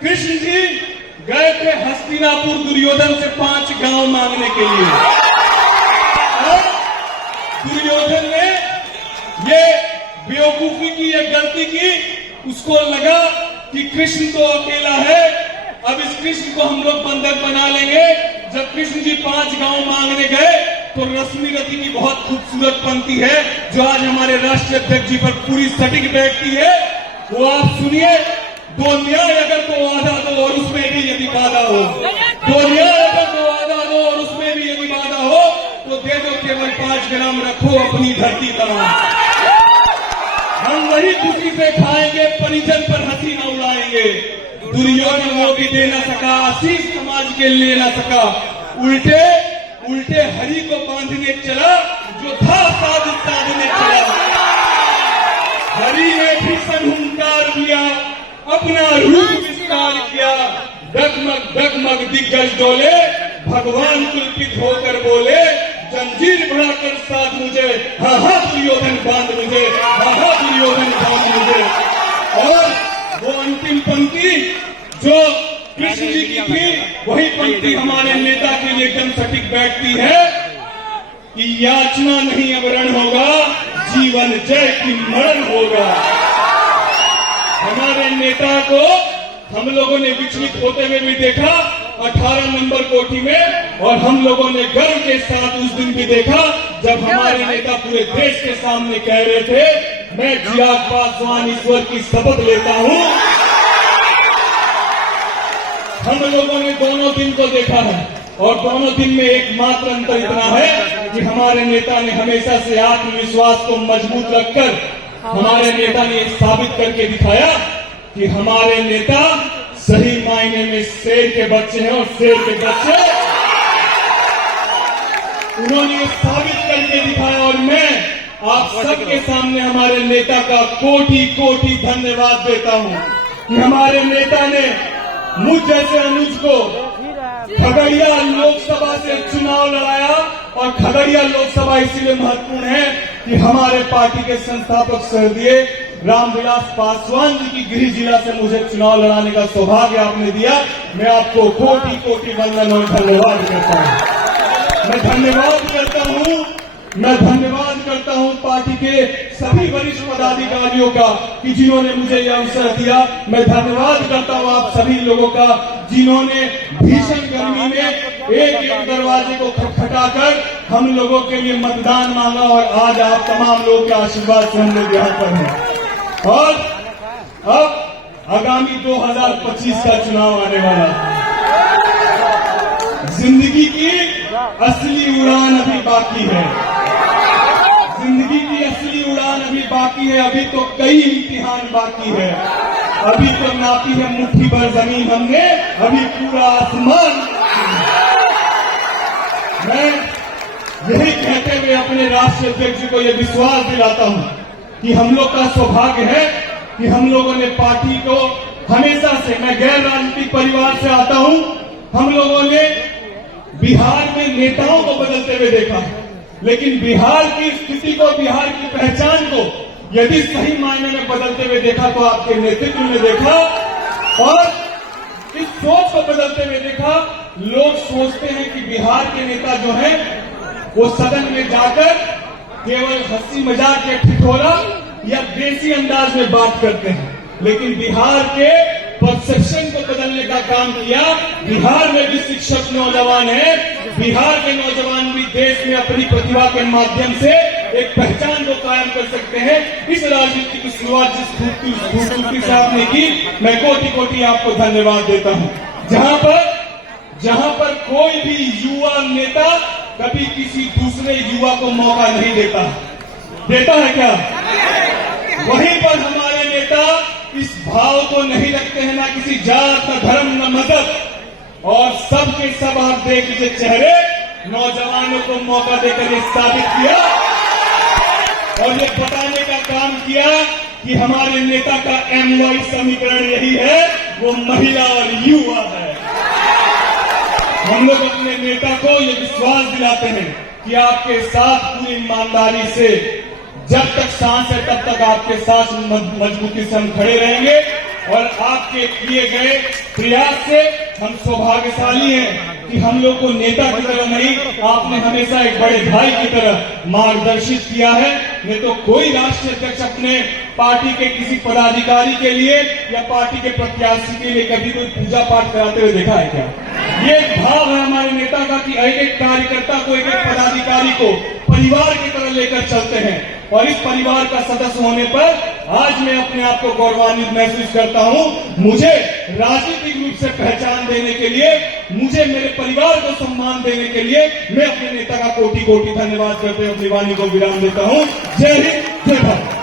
कृष्ण जी गए थे हस्तिनापुर दुर्योधन से 5 गांव मांगने के लिए। और दुर्योधन ने ये बेवकूफी की, ये गलती की, उसको लगा कि कृष्ण तो अकेला है, अब इस कृष्ण को हम लोग बंधक बना लेंगे। जब कृष्ण जी 5 गांव मांगने गए तो रश्मि रथी की बहुत खूबसूरत पंक्ति है जो आज हमारे राष्ट्रीय अध्यक्ष जी पर पूरी सटीक बैठती है, वो आप सुनिए। दो न्याय अगर तो वादा दो और उसमें भी यदि वादा हो, दो न्याय अगर तो वादा दो और उसमें भी यदि वादा हो, तो दे दो केवल 5 ग्राम, रखो अपनी धरती का नाम। हम वही खुशी से खाएंगे, परिजन पर हंसी न उड़ाएंगे। दुर्योधन वो भी दे न सका, आशीष समाज के ले न सका, उल्टे उल्टे हरि को बांधने चला जो था साध साधने चला। हरि ने भीषण हुंकार दिया, अपना रूप विस्तार किया, डगमग दिग्गज डोले, भगवान पुलकित होकर बोले, जंजीर बढ़ाकर साथ मुझे, हाँ हाँ दुर्योधन बांध मुझे, हाँ हाँ दुर्योधन बांध मुझे। और वो अंतिम पंक्ति जो कृष्ण जी की थी, वही पंक्ति हमारे नेता के लिए एकदम सटीक बैठती है कि याचना नहीं अब रण होगा, जीवन जय की मरण होगा। हमारे नेता को हम लोगों ने विचलित होते हुए भी देखा 18 नंबर कोठी में, और हम लोगों ने गर्व के साथ उस दिन भी देखा जब हमारे नेता पूरे देश के सामने कह रहे थे, मैं चिराग पासवान ईश्वर की शपथ लेता हूं। हम लोगों ने दोनों दिन को देखा है और दोनों दिन में एकमात्र अंतर इतना है कि हमारे नेता ने हमेशा से आत्मविश्वास को मजबूत रखकर हमारे नेता ने साबित करके दिखाया कि हमारे नेता सही मायने में शेर के बच्चे हैं, और शेर के बच्चे उन्होंने साबित करके दिखाया। और मैं आप सबके सामने हमारे नेता का कोटि कोटि धन्यवाद देता हूं कि हमारे नेता ने मुझ जैसे अनुज को खगड़िया लोकसभा से चुनाव लड़ाया। और खगड़िया लोकसभा इसीलिए महत्वपूर्ण है कि हमारे पार्टी के संस्थापक स्वर्गीय रामविलास पासवान जी की गृह जिला से मुझे चुनाव लड़ाने का सौभाग्य आपने दिया। मैं आपको कोटि कोटि वंदन और धन्यवाद करता हूं। मैं धन्यवाद करता हूं पार्टी के सभी वरिष्ठ पदाधिकारियों का कि जिन्होंने मुझे यह अवसर दिया। मैं धन्यवाद करता हूं आप सभी लोगों का जिन्होंने भीषण गर्मी में एक दरवाजे को खटखटाकर हम लोगों के लिए मतदान मांगा, और आज आप तमाम लोगों के आशीर्वाद से हम लोग यहाँ पर हैं। और अब आगामी 2025 का चुनाव आने वाला है। जिंदगी की असली उड़ान अभी बाकी है, जिंदगी की असली उड़ान अभी बाकी है। अभी तो कई इम्तिहान बाकी है, अभी तो नापी है मुट्ठी भर जमीन हमने, अभी पूरा आसमान। मैं यही कहते हुए अपने राष्ट्रीय अध्यक्ष को यह विश्वास दिलाता हूं कि हम लोग का सौभाग्य है कि हम लोगों ने पार्टी को हमेशा से, मैं गैर राजनीतिक परिवार से आता हूं, हम लोगों ने बिहार में नेताओं को बदलते हुए देखा, लेकिन बिहार की स्थिति को, बिहार की पहचान को यदि सही मायने में बदलते हुए देखा तो आपके नेतृत्व में देखा। और इस सोच को बदलते हुए देखा। लोग सोचते हैं कि बिहार के नेता जो हैं वो सदन में जाकर केवल हंसी मजाक या ठिठोला या देसी अंदाज में बात करते हैं, लेकिन बिहार के परसेप्शन को बदलने का काम किया। बिहार में भी शिक्षक नौजवान हैं, बिहार के नौजवान भी देश में अपनी प्रतिभा के माध्यम से एक पहचान को कायम कर सकते हैं। इस राजनीति की शुरुआत जिस खूबसूरती से आपने की, मैं कोटि कोटि आपको धन्यवाद देता हूं। जहां पर कोई भी युवा नेता कभी किसी दूसरे युवा को मौका नहीं देता है क्या? वहीं पर हमारे नेता इस भाव को नहीं रखते हैं, ना किसी जात, न धर्म, न मजहब, और सब के सब आप देख लीजिए चेहरे, नौजवानों को मौका देकर ये साबित किया और ये बताने का काम किया कि हमारे नेता का MY समीकरण यही है, वो महिला और युवा है। हम लोग अपने नेता को ये विश्वास दिलाते हैं कि आपके साथ पूरी ईमानदारी से जब तक सांस है तब तक आपके साथ मजबूती से हम खड़े रहेंगे। और आपके किए गए प्रयास से हम सौभाग्यशाली हैं कि हम लोग को नेता की तरह नहीं, आपने हमेशा एक बड़े भाई की तरह मार्गदर्शित किया है। नहीं तो कोई राष्ट्रीय अध्यक्ष अपने पार्टी के किसी पदाधिकारी के लिए या पार्टी के प्रत्याशी के लिए कभी कोई पूजा पाठ कराते हुए देखा है क्या? ये भाव है हमारे नेता का कि एक एक कार्यकर्ता को, एक एक पदाधिकारी को परिवार की तरह लेकर चलते हैं। और इस परिवार का सदस्य होने पर आज मैं अपने आप को गौरवान्वित महसूस करता हूं। मुझे राजनीतिक रूप से पहचान देने के लिए, मुझे मेरे परिवार को सम्मान देने के लिए मैं अपने नेता का कोटि कोटि धन्यवाद करते हुए अपनी वाणी को विराम देता हूं। जय हिंद, जय भारत।